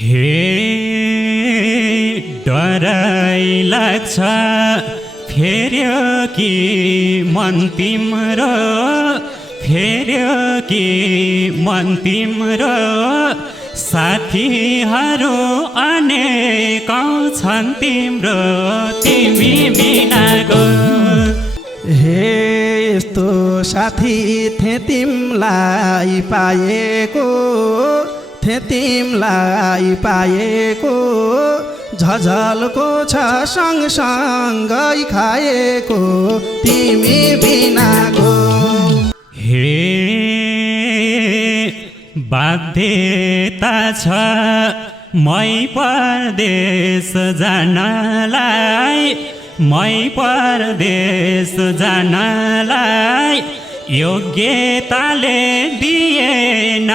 हे डराइ लाग्छ फेर्यो कि मन तिम्रो, फेर्यो कि मन तिम्रो, साथीहरू अनेकौं छन् तिम्रो तिमी बिनाको। हे यस्तो साथी थिए तिमलाई पाएको, थिए तिमलाई पाएको, झझलको छ सँगसँगै खाएको तिमी बिनाको। हे बाध्यता छ मै परदेश जानलाई, मै परदेश जानलाई, योग्यताले दिएन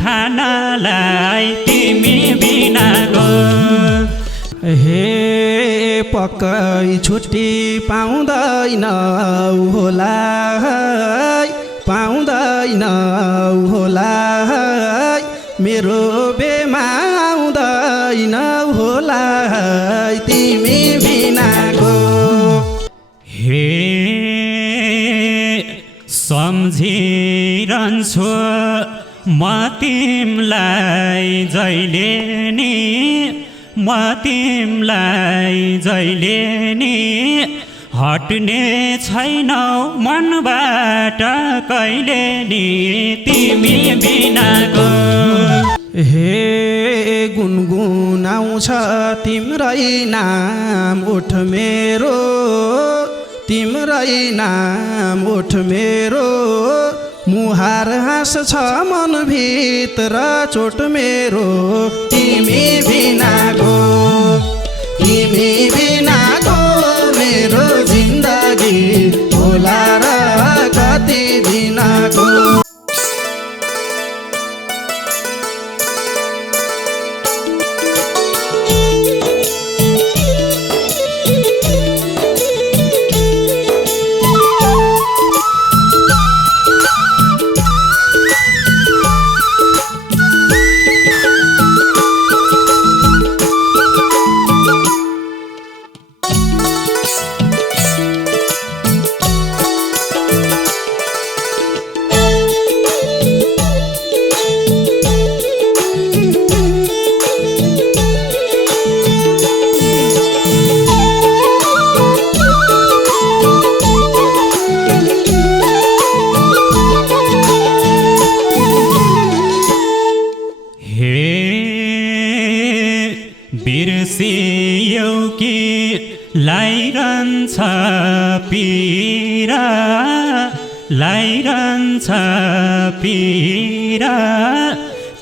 खानालाई तिमी बिनाको। हे पक्कै छुट्टी पाउँदैन होला, पाउँदैन होला, मेरो बेमा आउँदैन होला तिमी बिनाको। हे सम्झिरहन्छु म तिमलाई जहिले नि, म तिमलाई जहिले नि, हट्ने छैनौ मनबाट कहिले नि तिमी बिनाको। हे गुनगुनाउँछ तिम्रै नाम ओठ मेरो, तिम्रै नाम ओठ मेरो, मुहार हाँस्छ मनभित्र चोट मेरो तिमी बिनाको। तिमी बिनाको मेरो जिन्दगी होला र कति दिनको। बिर्सियौ कि लाइरहन्छ पीरा, लाइरहन्छ पीरा,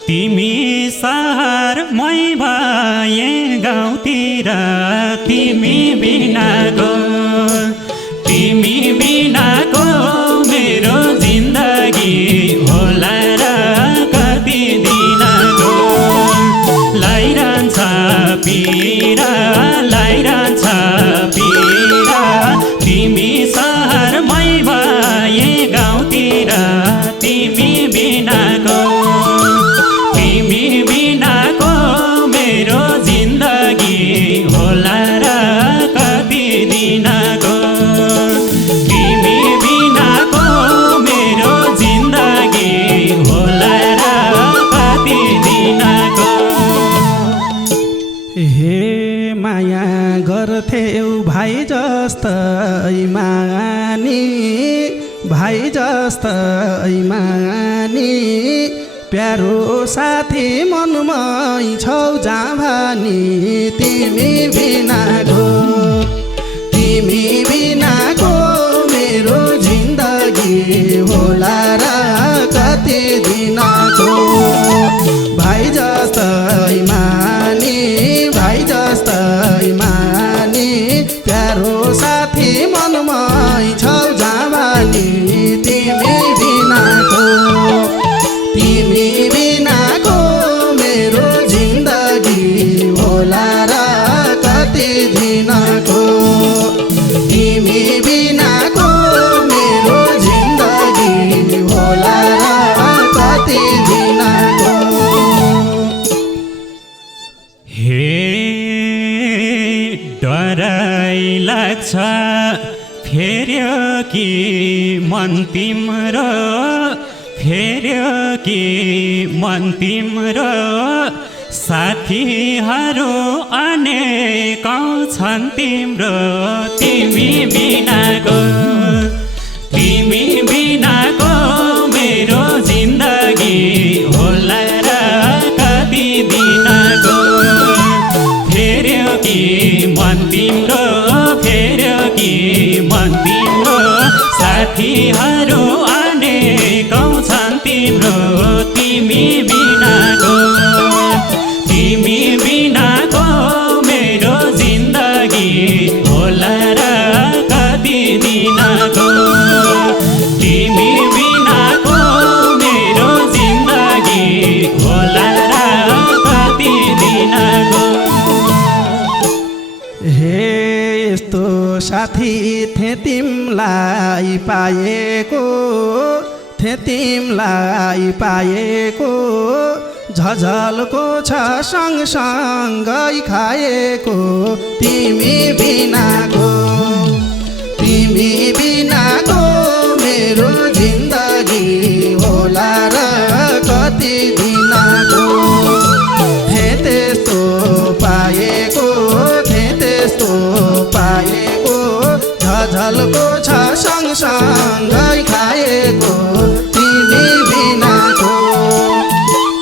तिमी सहर मै भए गाउँतिर तिमी बिनाको। तिमी बिनाको मेरो जिन्दगी होला र कति दिनको। लाइरहन्छ पीरा, लाइरहन्छ पीरा, तिमी सहर मै भए गाउँतिर तिमी बिनाको। तिमी बिनाको मेरो जिन्दगी होला र कति दिनको। तिमी बिनाको मेरो जिन्दगी होला र कति दिनको। हे माया गर्थ्यौ भाइ जस्तै मानी, भाइ जस्तै मानी, प्यारो साथी मनमै छौ जाभानी तिमी बिनाको। तिमी बिनाको मेरो जिन्दगी होला र कति दिनको। भाइ जस्तै मानी, भाइ जस्तै मानी, प्यारो साथी मनमै छौ जाभानी तिमी बिनाको। तिमी बिनाको मेरो जिन्दगी होला र कति दिन हे डराइ लाग्छ फेर्यो कि मन तिम्रो, फेर्यो कि मन तिम्रो, साथीहरू अनेकौँ छन् तिम्रो, तिमी बिनाको, तिमी बिनाको मेरो जिन्दगी होला र कति दिनको। फेर्यो कि मन तिम्रो, फेर्यो कि मन तिम्रो, साथीहरू अनेकौँ छन् तिम्रो, तिमी बिनाको, तिमी बिनाको मेरो जिन्दगी होला र कति दिनको। तिमी बिनाको मेरो जिन्दगी होला र कति दिनको। हे यस्तो साथी थिए तिमलाई पाएको, थिए तिमलाई पाएको, झझलको छ सँगसँगै खाएको, तिमी बिनाको, तिमी बिनाको मेरो जिन्दगी होला र कति दिनको। थिए त्यस्तो पाएको, थिए त्यस्तो पाएको, झझलको छ सँगसँगै खाएको, तिमी बिनाको,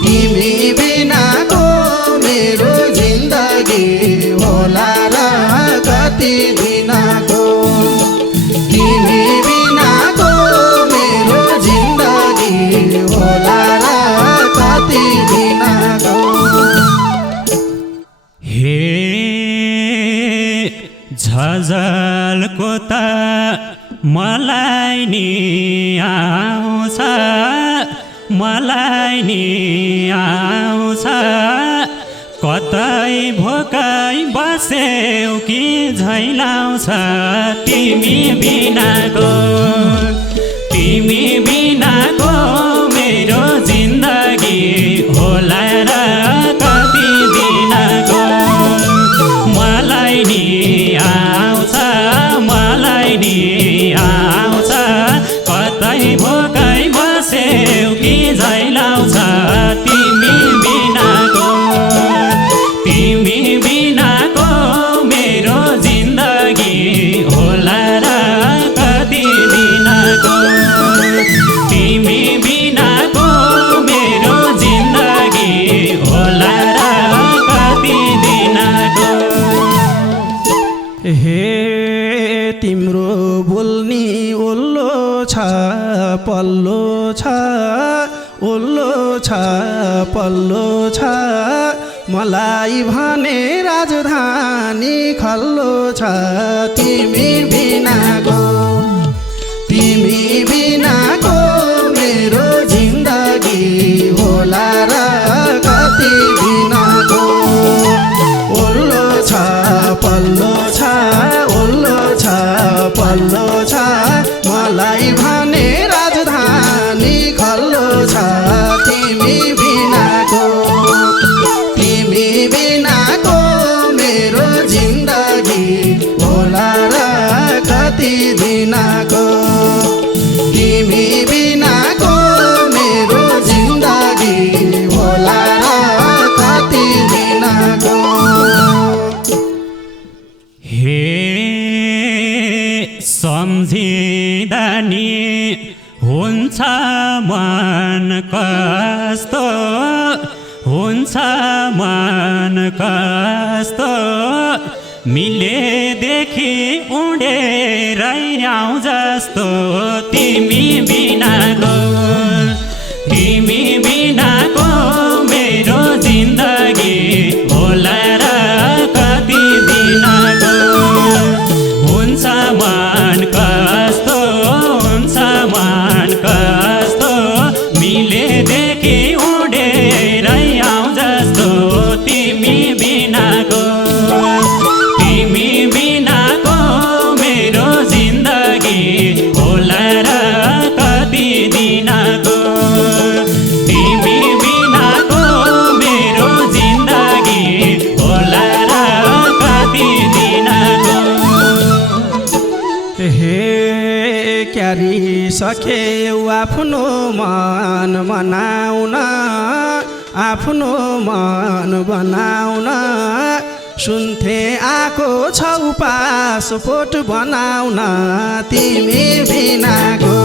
तिमी बिनाको मेरो जिन्दगी होला र कति दिनको। तिमी बिनाको मेरो जिन्दगी होला र कति दिनको। हे झझलको त मलाई नि आउँछ, मलाई नि आउँछ, कतै भोकै बस्यौ कि झैलाउँछ, तिमी बिनाको, तिमी बिनाको मेरो जिन्दगी होला र कति दिनको। मलाई नि आउँछ, मलाई नि आउँछ, कतै भोकै बस्यौ कि झैलाउँछ, तिमी बिनाको, तिमी बिनाको मेरो जिन्दगी होला र कति दिनको। तिमी बिनाको मेरो जिन्दगी होला र कति दिनको। हे तिम्रो बोल्नी ओल्लो छ पल्लो छ, ओल्लो छ पल्लो छ, मलाई भने राजधानी खल्लो छ, तिमी बिनाको, तिमी बिनाको मेरो जिन्दगी होला र कति दिनको। ओल्लो छ पल्लो छ, ओल्लो छ पल्लो छ, मलाई भने राजधानी खल्लो छ, तिमी बिनाको, तिमी बिनाको मेरो जिन्दगी होला र कति दिनको। तिमी बिनाको मेरो जिन्दगी होला र कति दिनको। हे सम्झिँदा नि हुन्छ मन कस्तो, हुन्छ मन कस्तो, मिलेदेखि उडेरै आउँ जस्तो, तिमी बिनाको, तिमी बिनाको मेरो जिन्दगी होला र कति दिनको। हुन्छ मन कस्तो, हुन्छ मन कस्तो, मिलेदेखि उडेरै आउँ जस्तो, तिमी बिनाको, तिमी बिनाको मेरो जिन्दगी होला र कति दिन। बिगारिसक्यौ आफ्नो मन बनाउन आफ्नो मन बनाउन सुन्थे आएको छौ पासपोर्ट बनाउन तिमी बिनाको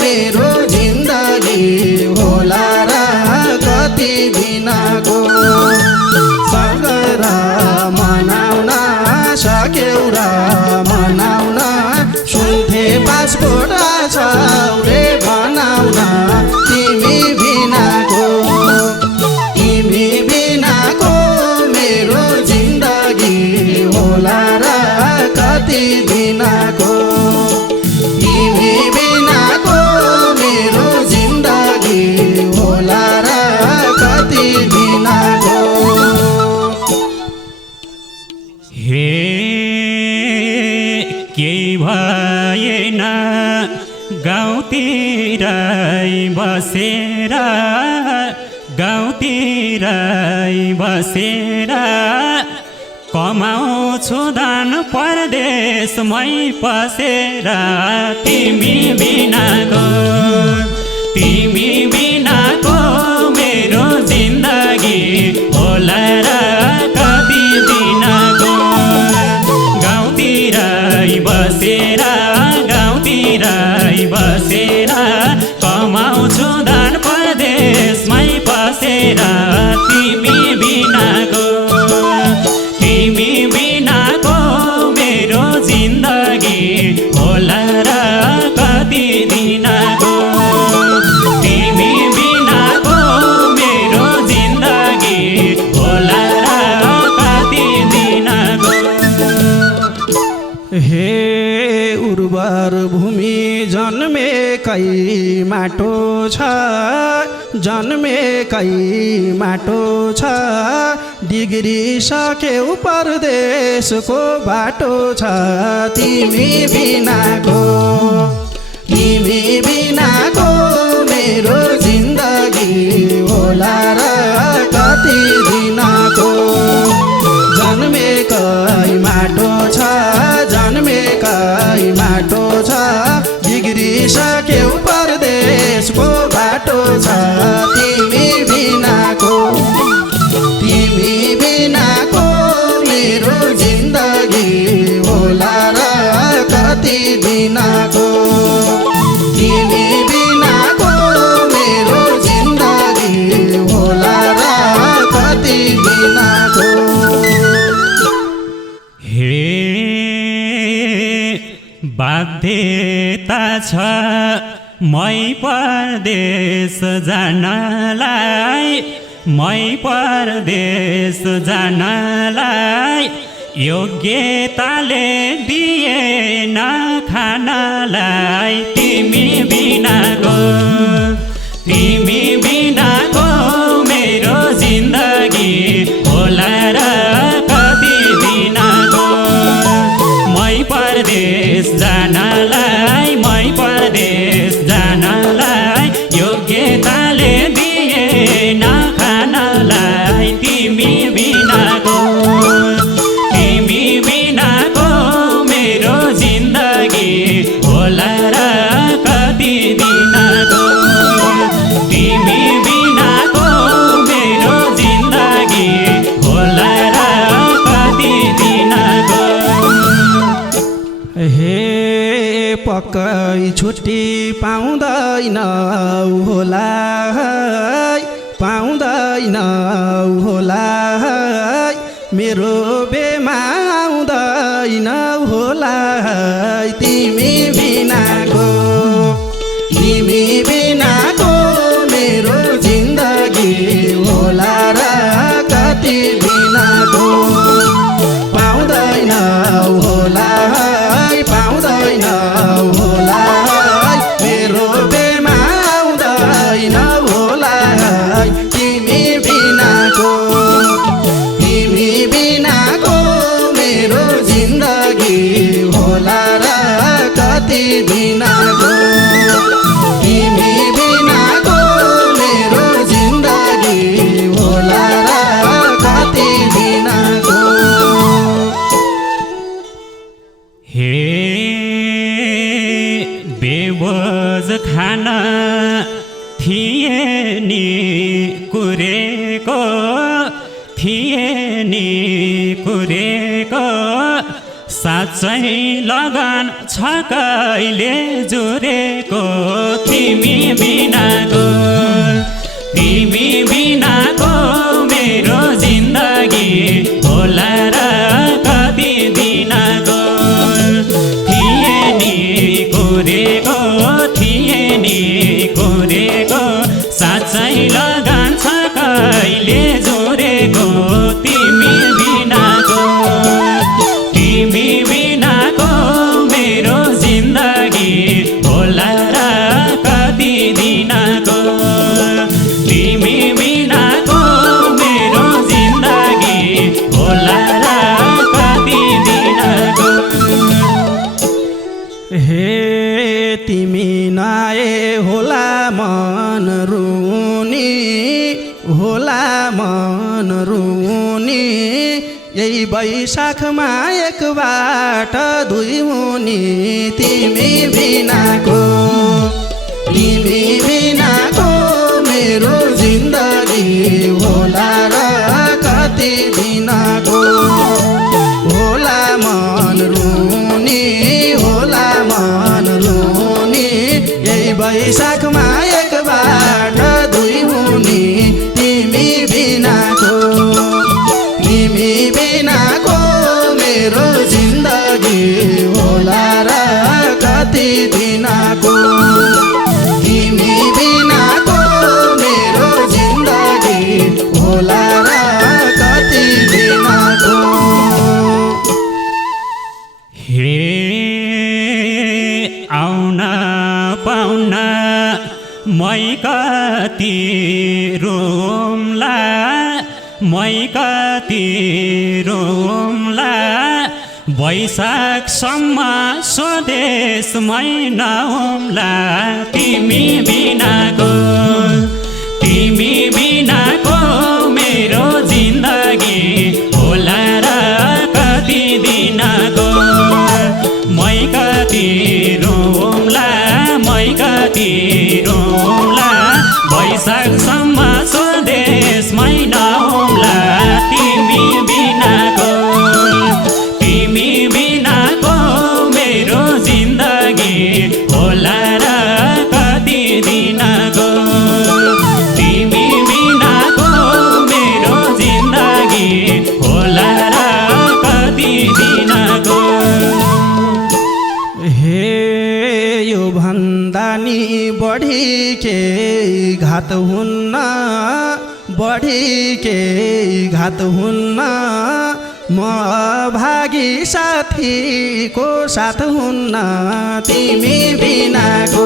मेरो जिन्दगी होला र कति दिनको सकेर मनाउन सक्यौ र मनाउन सुन्थे पासपोर्ट छौ रे बनाउन तिमी बिनाको मेरो जिन्दगी होला र कति दिनको तिमी बिनाको मेरो जिन्दगी होला र कति दिनको हे केही भएन गाउँतिरै बसेर कमाउँछु धन परदेशमै पसेर तिमी बिनाको मेरो जिन्दगी होला र कति दिनको गाउँतिरै बसेर कमाउँछु धन परदेशमै पसेर तिमी बिनाको मेरो जिन्दगी होला र कति दिनको तिमी बिनाको मेरो जिन्दगी होला र कति दिनको हे उर्वर भूमि जन्मेकै माटो छ डिग्री सक्यौ परदेशको बाटो छ तिमी बिनाको मेरो जिन्दगी होला र कति दिनको जन्मेकै माटो छ डिग्री सक्यौ परदेशको बाटो छ तिमी बिनाको मेरो जिन्दगी होला र कति दिनको तिमी बिनाको मेरो जिन्दगी होला र कति दिनको हे बाध्यता छ मै परदेश जानलाई योग्यताले दिएन खानालाई तिमी बिनाको मेरो जिन्दगी होला र कति दिनको मै परदेश जानलाई योग्यताले दिएन खानालाई तिमी बिनाको मेरो जिन्दगी होला र कति दिनको तिमी बिनाको मेरो जिन्दगी होला र कति दिनको हे पक्कै छुट्टी पाउँदैन होला मेरो बेमा आउँदैन होला तिमी बिनाको मेरो जिन्दगी होला र कति दिनको पाउँदैन होला मेरो बेमा आउँदैन होला तिमी बिनाको मेरो जिन्दगी होला र कुरेको थिए नि कुरेको साँच्चै लगन छ कहिले जुरेको तिमी बिनाको मेरो जिन्दगी होला र कति दिनको थिए नि कुरेको साँच्चै लगन छ कहिले जुरेको तिमी बिनाको मेरो जिन्दगी होला र कति दिनको तिमी बिनाको मेरो जिन्दगी होला र कति दिनको हे तिमी नआए होला मन रुनी होला मन रुनी यही वैशाखमा एकबाट दुई हुनी तिमी बिनाको मेरो जिन्दगी होला र कति दिनको होला मन रुनी यही वैशाखमा एकबाट दुई हुनी तिमी बिनाको मेरो जिन्दगी होला र कति दिनको तिमी बिनाको मेरो जिन्दगी होला र कति दिनको हे आउन पाउन मै कति रोमला वैशाखसम्म स्वदेशमै नहुम्ला तिमी बिनाको मेरो जिन्दगी होला र कति दिनको मै कति रोमला वैशाखसम्म स्वदेशमै नहुम्ला तिमी बिनाको मेरो जिन्दगी होला र कति दिनको तिमी बिनाको मेरो जिन्दगी होला र कति दिनको हे यो भन्दा नि बढी के घात हुन्न म भागी साथीको साथ हुन्न तिमी बिनाको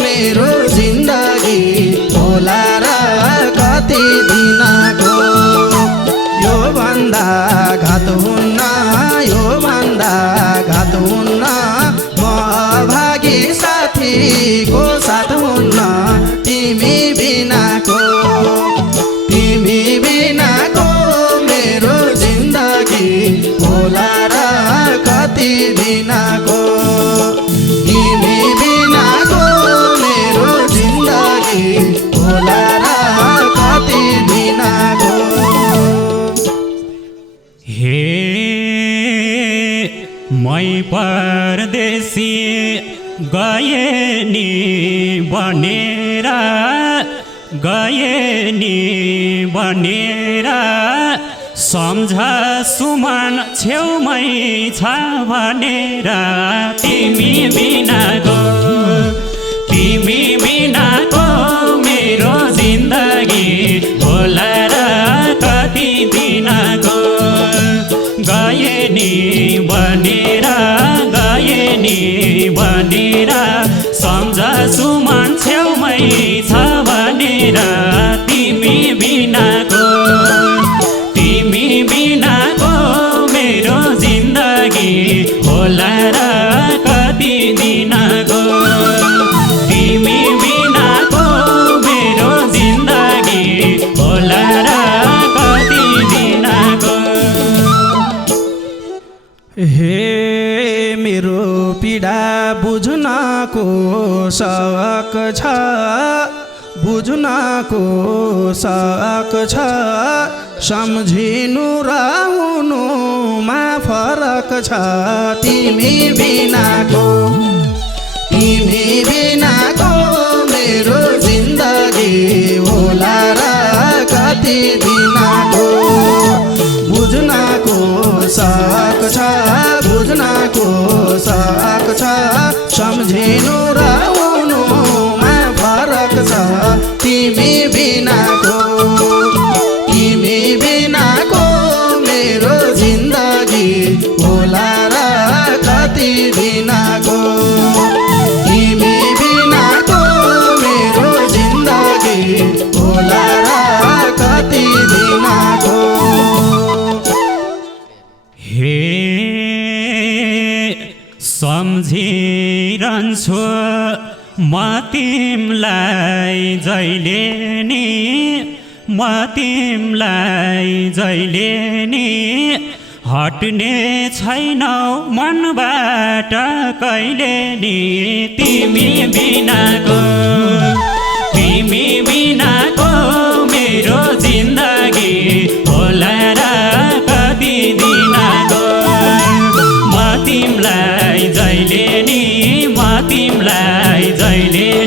मेरो जिन्दगी होला र कति दिनको यो भन्दा घात हुन्न म भागी साथीको साथ हुन्न तिमी बिनाको मेरो जिन्दगी होला र कति दिनको तिमी बिनाको मेरो जिन्दगी होला र कति दिनको हे मै परदेशी गए नि बनेर सम्झ सुमन छेउमै छ भनेर तिमी बिनाको मेरो जिन्दगी होला र कति दिनको गए नि बनेर सम्झ सुमन छेउमै छ भनेर तिमी बिनाको मेरो जिन्दगी होला र कति दिनको तिमी बिनाको छ बुझ्नको सक छ सम्झिनु र हुनुमा फरक छ तिमी बिनाको मेरो जिन्दगी होला र कति दिनको बुझ्नको सक छ सम्झिनु र हुनुमा फरक छ तिमी बिनाको मेरो जिन्दगी होला र कति दिनको तिमी बिनाको मेरो जिन्दगी होला र कति दिनको हे सम्झिरहन्छु म तिमलाई जहिले नि हट्ने छैनौ मनबाट कहिले नि तिमी बिनाको मेरो जिन्दगी होला र कति दिनको म तिमलाई जहिले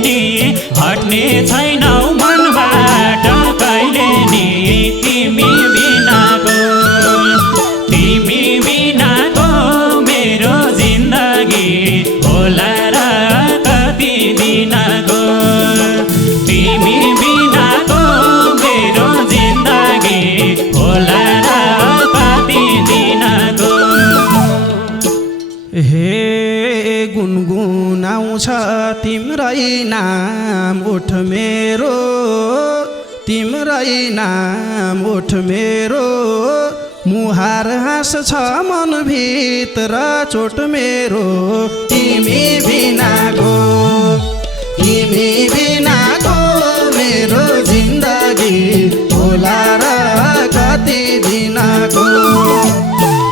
नि हट्ने छैनौ मनबाट कहिले नि तिमी बिनाको मेरो जिन्दगी होला र कति दिनको तिमी बिनाको मेरो जिन्दगी होला र कति दिनको हे गुनगुनाउँछ तिम्रै नाम उठ मेरो मुहार हाँस छ मनभित्र चोट मेरो तिमी बिनाको मेरो जिन्दगी होला र कति दिनको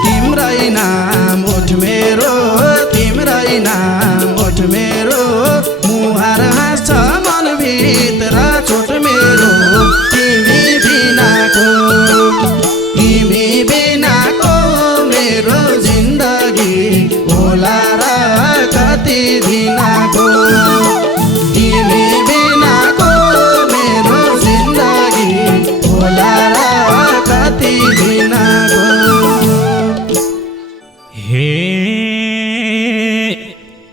तिम्रै नाम उठ मेरो मुहार हाँस छ मनभित्र चोट मेरो तिमी बिनाको मेरो जिन्दगी होला र कति दिनको तिमी बिनाको मेरो जिन्दगी होला र कति दिनको हे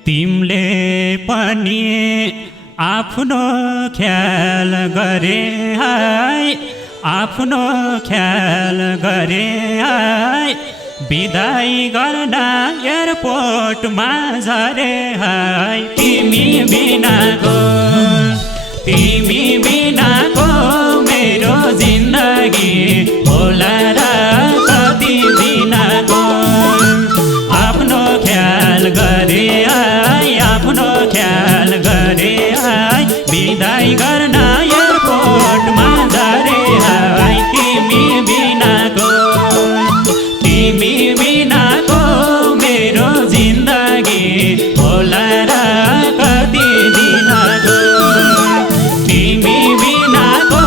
तिमीले पनि आफ्नो ख्याल गरे है बिदाई गर्न एयरपोर्टमा झरे है तिमी बिनाको मेरो जिन्दगी होला र कति दिनको आफ्नो ख्याल गरे है बिदाई गर्न एयरपोर्टमा झरे है तिमी बिनाको मेरो जिन्दगी होला र कति दिनको तिमी बिनाको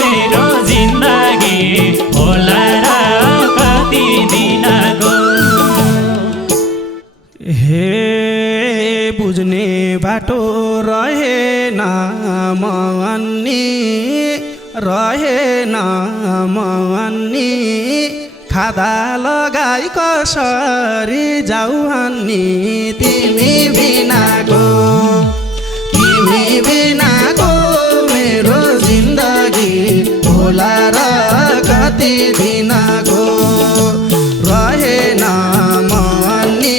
मेरो जिन्दगी होला र कति दिनको हे बुझ्ने बाटो रहेन मन्नी खादा लगाई कसरी जाऊ हन्नी तिमी बिनाको मेरो जिन्दगी होला र कति दिनको रहेन मन्नी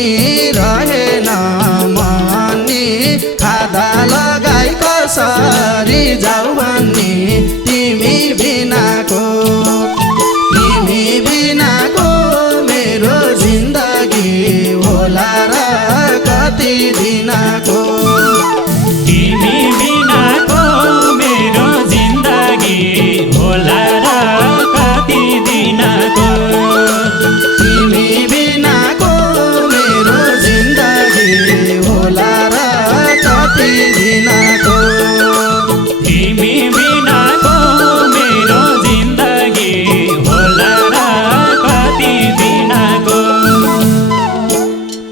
खादा लगाई कसरी जाऊ